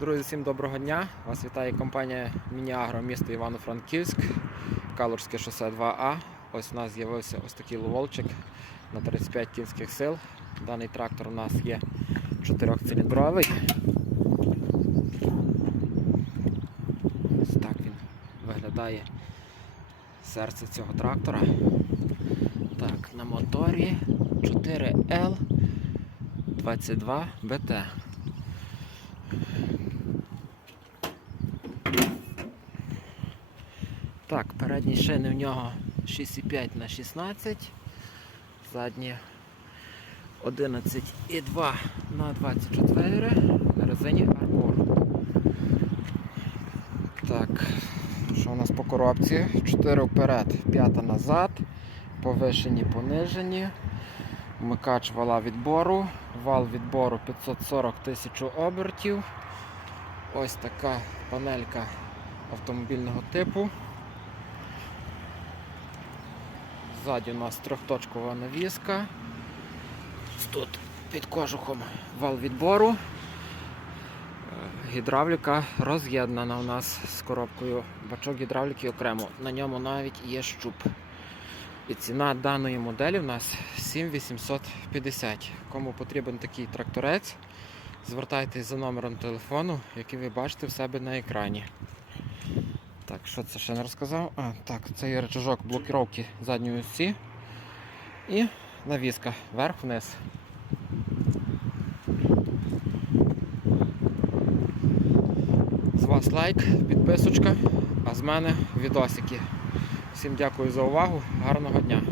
Друзі, всім доброго дня! Вас вітає компанія Мініагро місто Івано-Франківськ, Калужське шосе 2А. Ось у нас з'явився ось такий ловолчик на 35 кінських сил. Даний трактор у нас є 4-циліндровий. Ось так він виглядає серце цього трактора. Так, на моторі 4L Так, передні шини в нього 6,5 на 16, задні 11,2 на 24 на резині Armor. Так, що у нас по коробці? 4 вперед, 5 назад, повишені, понижені, вмикач вала відбору, вал відбору 540 тисяч обертів. Ось така панелька автомобільного типу. Ззаді у нас трьохточкова навіска. Тут під кожухом вал відбору. Е, Гідравліка роз'єднана у нас з коробкою. Бачок гідравліки окремо. На ньому навіть є щуп. І ціна даної моделі у нас 7850. Кому потрібен такий тракторець, звертайтесь за номером телефону, який ви бачите в себе на екрані. Так, що це ще не розказав? А, так, це є рычажок блокировки задньої осі і навіска вверх-вниз. З вас лайк, підписочка, а з мене відосики. Всім дякую за увагу, гарного дня!